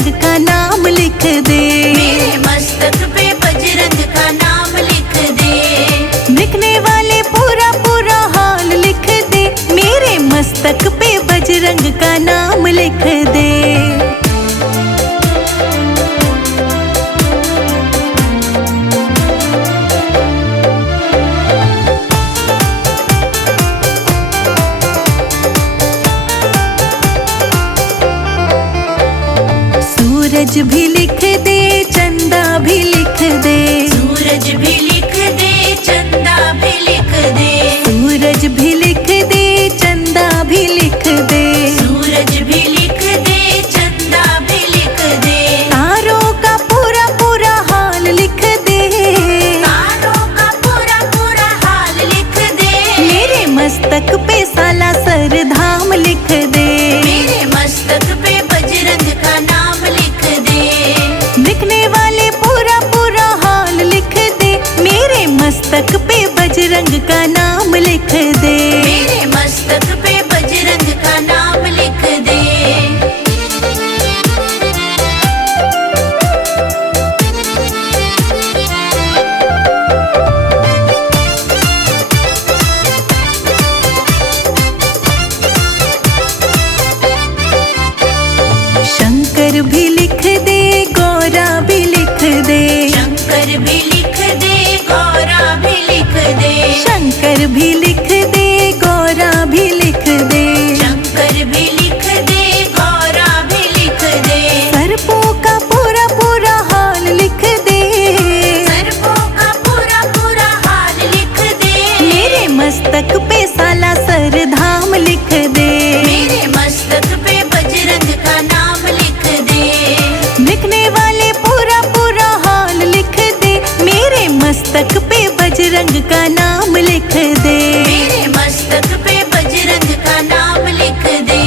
बजरंग का नाम लिख दे। मेरे मस्तक पे बजरंग का नाम लिख दे। लिखने वाले पूरा पूरा हाल लिख दे। मेरे मस्तक पे बजरंग का नाम लिख दे। सूरज भी लिख दे, चंदा भी लिख दे। सूरज भी लिख दे, चंदा भी लिख दे। सूरज भी लिख दे, चंदा भी लिख दे। सूरज भी लिख दे, चंदा भी लिख दे। तारों का पूरा पूरा हाल लिख दे। तारों का पूरा पूरा हाल लिख दे। मेरे मस्तक पे साला सर धाम लिख दे। मेरे मस्तक पे बजरंग का नाम लिख दे। लिखने वाले पूरा पूरा हाल लिख दे। मेरे मस्तक पे बजरंग का नाम लिख दे। मेरे मस्तक पे बजरंग का नाम लिख दे। शंकर भी लिख दे, गौरा भी लिख दे। शंकर भी लिख दे, गौरा भी लिख दे। शंकर भी लिख दे, गौरा भी लिख दे। शंकर भी लिख दे, गौरा भी लिख दे। सर्पों का पूरा पूरा हाल लिख दे। सर्पों का पूरा पूरा हाल लिख दे। मेरे मस्तक पे साला सर धाम लिख दे। मेरे मस्तक पे बजरंग का नाम लिख दे। लिखने वाले पूरा पूरा हाल लिख दे। मेरे मस्तक पे बजरंग का नाम लिख दे। मेरे मस्तक पे बजरंग का नाम लिख दे।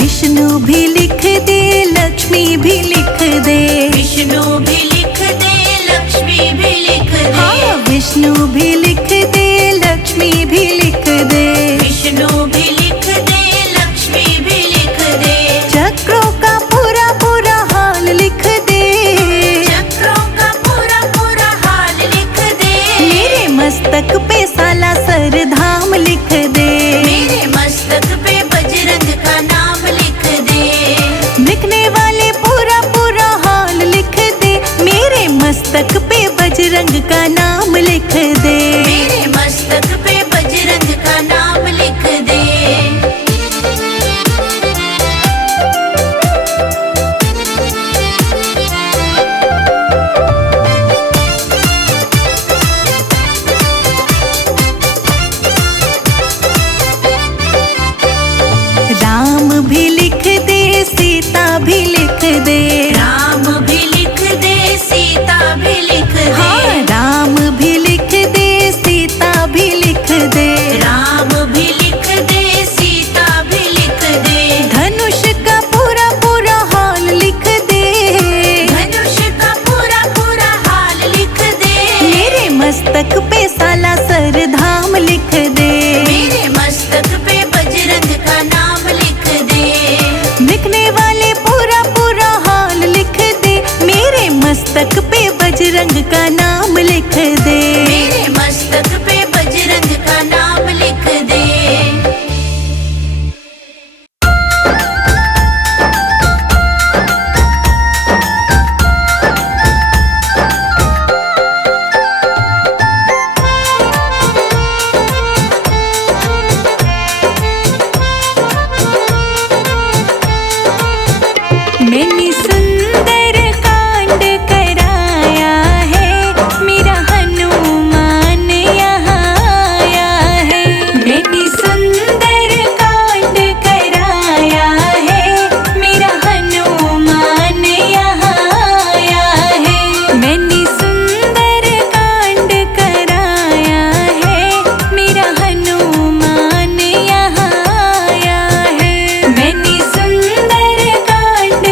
विष्णु भी लिख दे, लक्ष्मी भी लिख दे। विष्णु भी लिख दे, लक्ष्मी भी लिख दे। हाँ, विष्णु भी लिख दे, लक्ष्मी भी लिख दे। विष्णु भी लिख दे, लक्ष्मी भी लिख दे। चक्रों का पूरा पूरा हाल लिख दे। चक्रों का पूरा पूरा हाल लिख दे। मेरे मस्तक पे साला सर धाम लिख दे। मेरे मस्तक पे बजरंग का नाम लिख दे। लिखने वाले पूरा पूरा हाल लिख दे। मेरे मस्तक पे बजरंग का नाम लिख दे। मेरे मस्तक पे बजरंग का नाम लिख दे। राम भी लिख दे, सीता भी लिख दे। राम भी लिख दे, सीता भी लिख दे। हाँ, राम भी लिख दे, सीता भी लिख दे। राम भी लिख दे, सीता भी लिख दे। धनुष का पूरा पूरा हाल लिख दे। धनुष का पूरा पूरा हाल लिख दे। मेरे मस्तक पे साला सर धाम लिख दे। मेरे मस्तक पे बजरंग का नाम लिख दे। लिखने वाले पूरा पूरा हाल लिख दे। मेरे मस्तक पे बजरंग का नाम लिख दे। मेरे मस्तक पे बजरंग का नाम लिख दे। मैंने सुंदर कांड कराया है, मेरा हनुमान यहाँ आया है। मैंने सुंदर कांड कराया है, मेरा हनुमान यहाँ आया है। मैंने सुंदर कांड कराया है, मेरा हनुमान यहाँ आया है। मैंने सुंदर कांड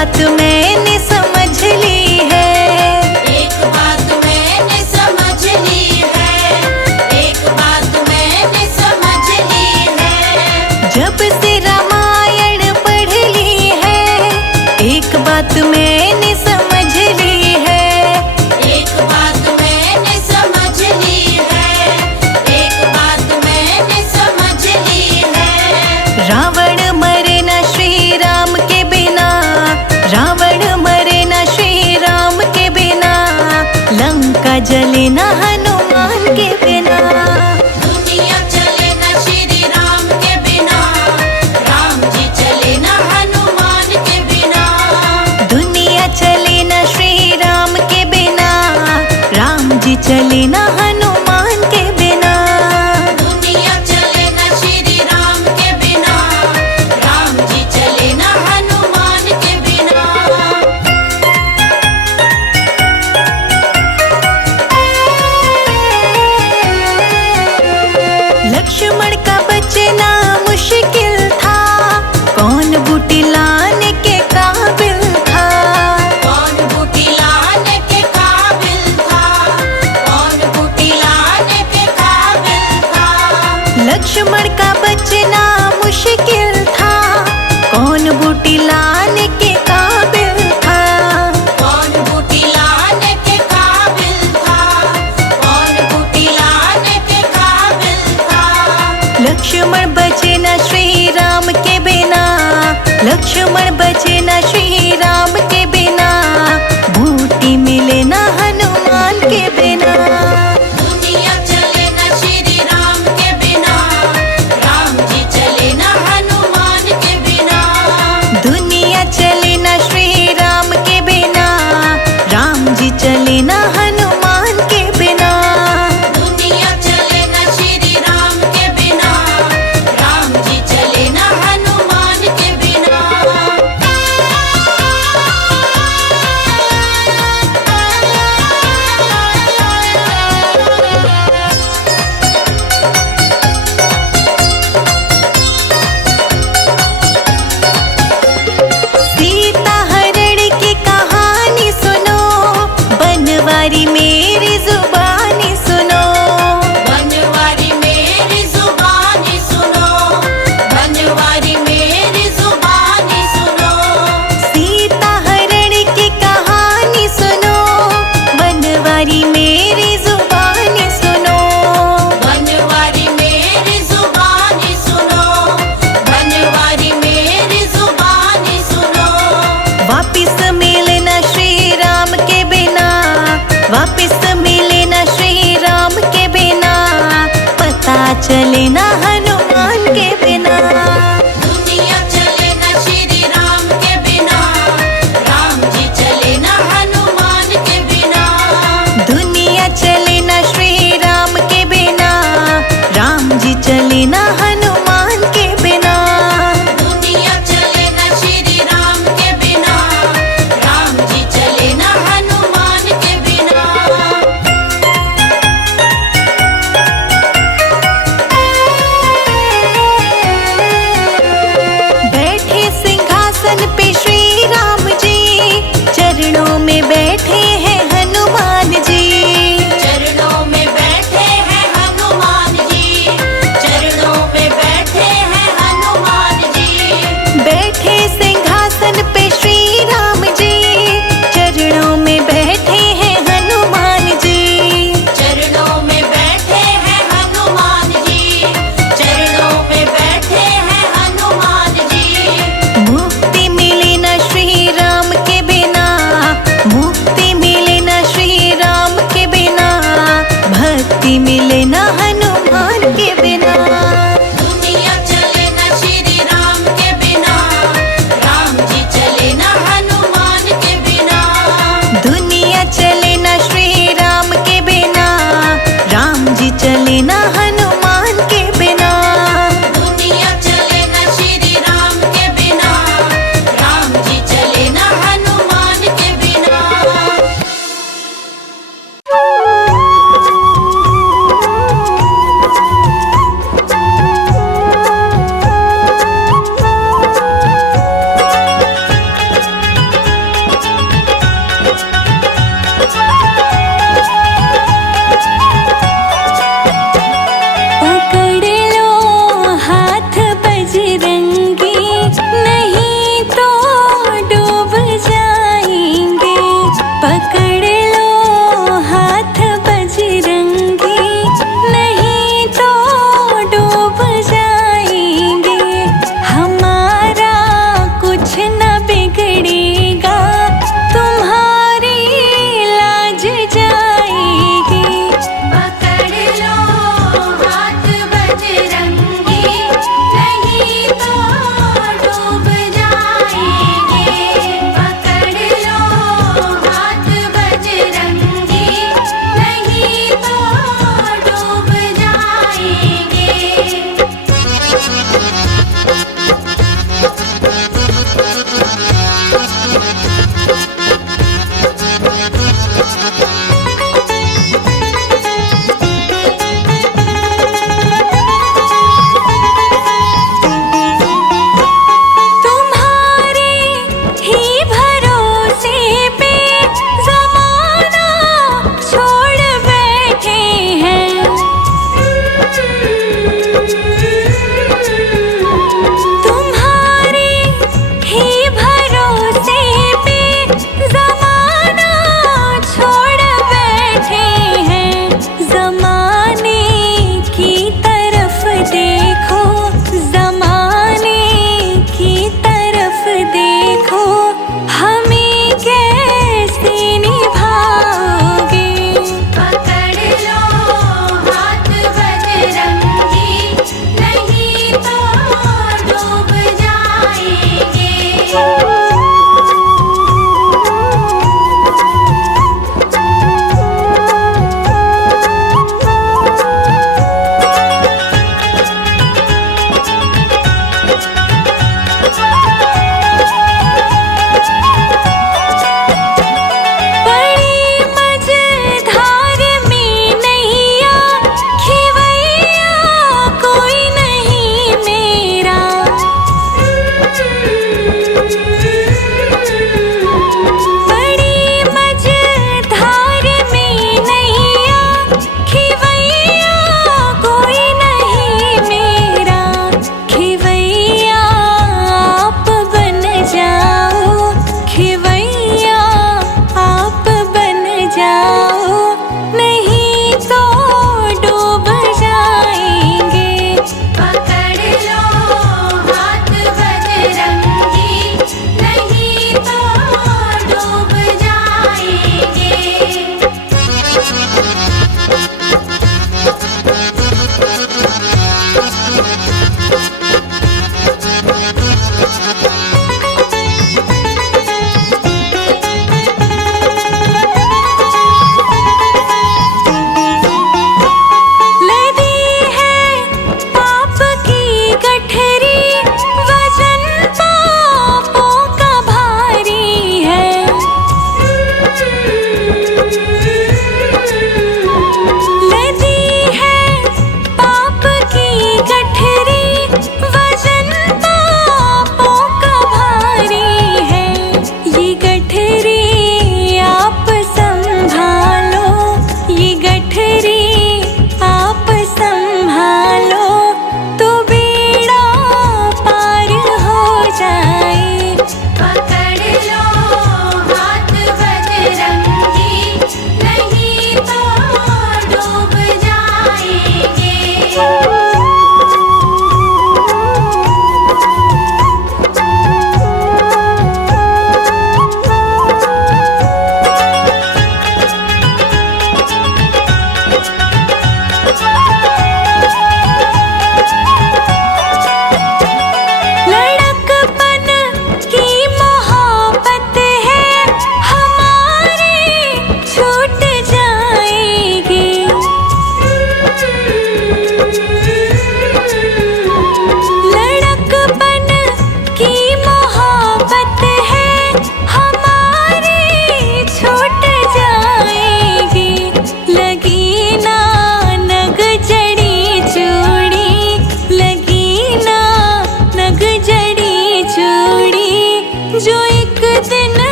बात मैंने समझ ली है, एक बात मैंने समझ ली है, एक बात मैंने समझ ली है। जब से रामायण पढ़ ली है, एक बात मैंने समझ ली है, एक बात मैंने समझ ली है, एक बात मैंने समझ ली है। रावण मरे न श्री राम के बिना, रावण मरे न श्री राम के बिना, लंका जले न हनुमान के बिना। दुनिया चले न श्री राम के बिना, राम जी चले न हनुमान के बिना। दुनिया चले न श्री राम के बिना, राम जी चले न हनुमान के बिना। दुनिया चले न श्री राम के बिना, राम जी चले न हनुमान के बिना। लक्ष्मण का बचना मुश्किल था, कौन बूटी लाने के काबिल था। कौन बूटी लाने के काबिल था, कौन बूटी लाने के काबिल था। लक्ष्मण का बचना मुश्किल था, कौन बूटी लाने के काबिल था। कौन बूटी लाने के काबिल था, कौन बूटी लाने के काबिल था। लक्ष्मण बचे न श्री राम के बिना, लक्ष्मण बचे न श्री राम के बिना, बूटी मिले न हनुमान के बिना। दुनिया चले न श्री राम के बिना, राम जी चले न हनुमान के बिना। दुनिया चले न श्री राम के बिना, राम जी चले न हनुमान के बिना। दुनिया चले न श्री राम के बिना, राम जी चले न हनुमान के बिना।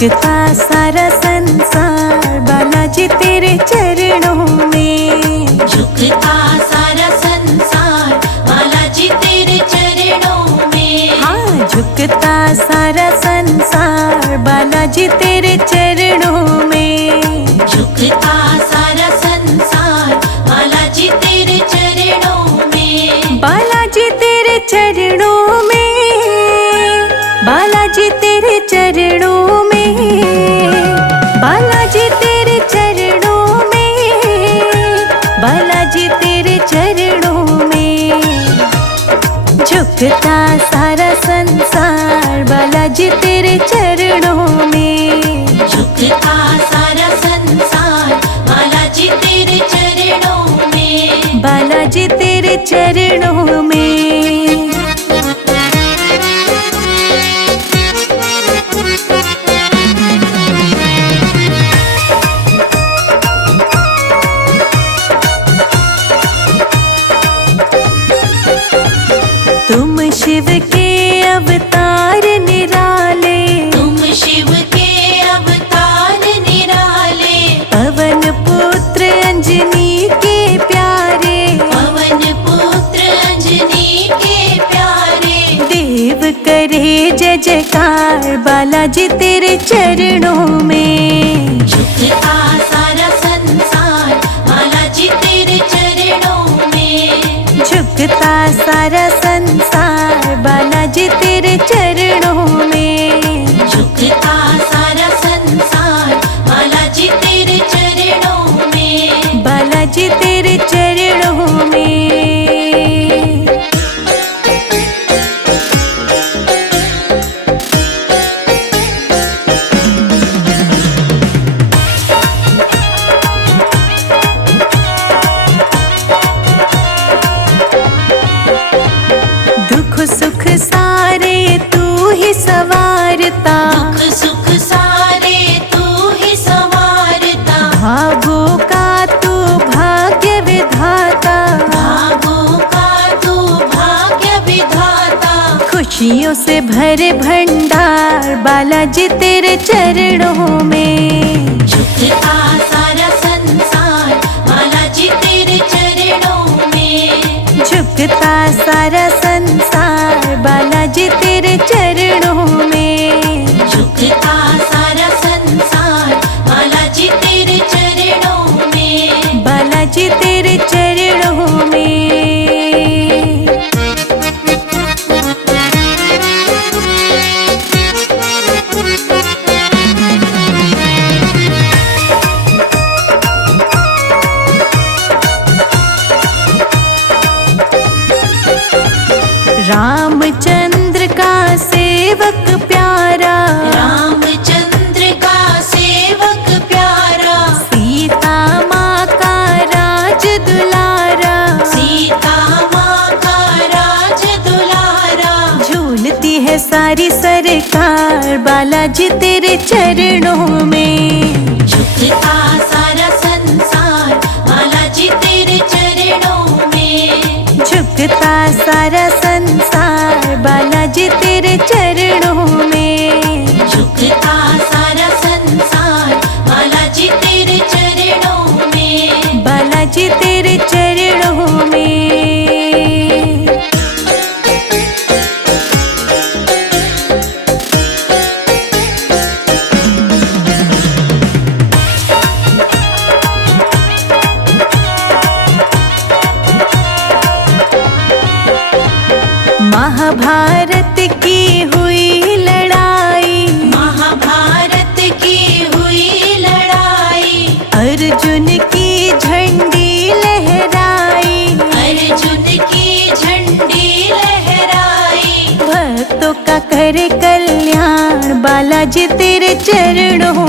झुकता सारा संसार बालाजी तेरे चरणों में। झुकता सारा संसार बालाजी तेरे चरणों में। हाँ, झुकता सारा संसार बालाजी तेरे चरणों में। झुकता सारा संसार बालाजी तेरे चरणों में। बालाजी तेरे चरणों में, बालाजी तेरे चरणों में, बालाजी तेरे चरणों में, बालाजी तेरे चरणों में। झुकता सारा संसार बालाजी तेरे चरणों में। झुकता सारा संसार बालाजी तेरे चरणों में। बालाजी तेरे चरणों में। तुम शिव के अवतार निराले। तुम शिव के अवतार निराले। पवन पुत्र अंजनी के प्यारे। पवन पुत्र अंजनी के प्यारे। देव करे जय जयकार बालाजी तेरे चरणों में। झुकता सारा संसार बालाजी तेरे चरणों में। झुकता सारा संसार बालाजी तेरे चरणों में। झुकता सारा संसार बालाजी तेरे चरणों में। बालाजी तेरे चरणों में। दुख सुख सारे तू ही सवारता। दुख सुख सारे तू ही संवारता। भागों का तू भाग्य विधाता। भागों का तू भाग्य विधाता। खुशियों से भरे भंडार बालाजी तेरे चरणों में। झुकता सारा संसार बालाजी तेरे चरणों में। झुकता सारा संसार बालाजी तेरे चरणों में। झुकता सारा संसार बालाजी तेरे चरणों में। बालाजी तेरे चरणों में। रामचंद्र का सेवक प्यारा। रामचंद्र का सेवक प्यारा। सीता माँ का राज दुलारा। सीता माँ का राज दुलारा। झूलती है सारी सरकार बालाजी तेरे चरणों में। झुकता सारा संसार बालाजी तेरे चरणों में। झुकता सारा संसार बालाजी तेरे चरणों में। झुकता सारा संसार बालाजी तेरे चरणों में। बालाजी तेरे चरणों में। महाभारत की हुई लड़ाई। महाभारत की हुई लड़ाई। अर्जुन की झंडी लहराई। अर्जुन की झंडी लहराई। भक्तों का करे कल्याण बालाजी तेरे चरणों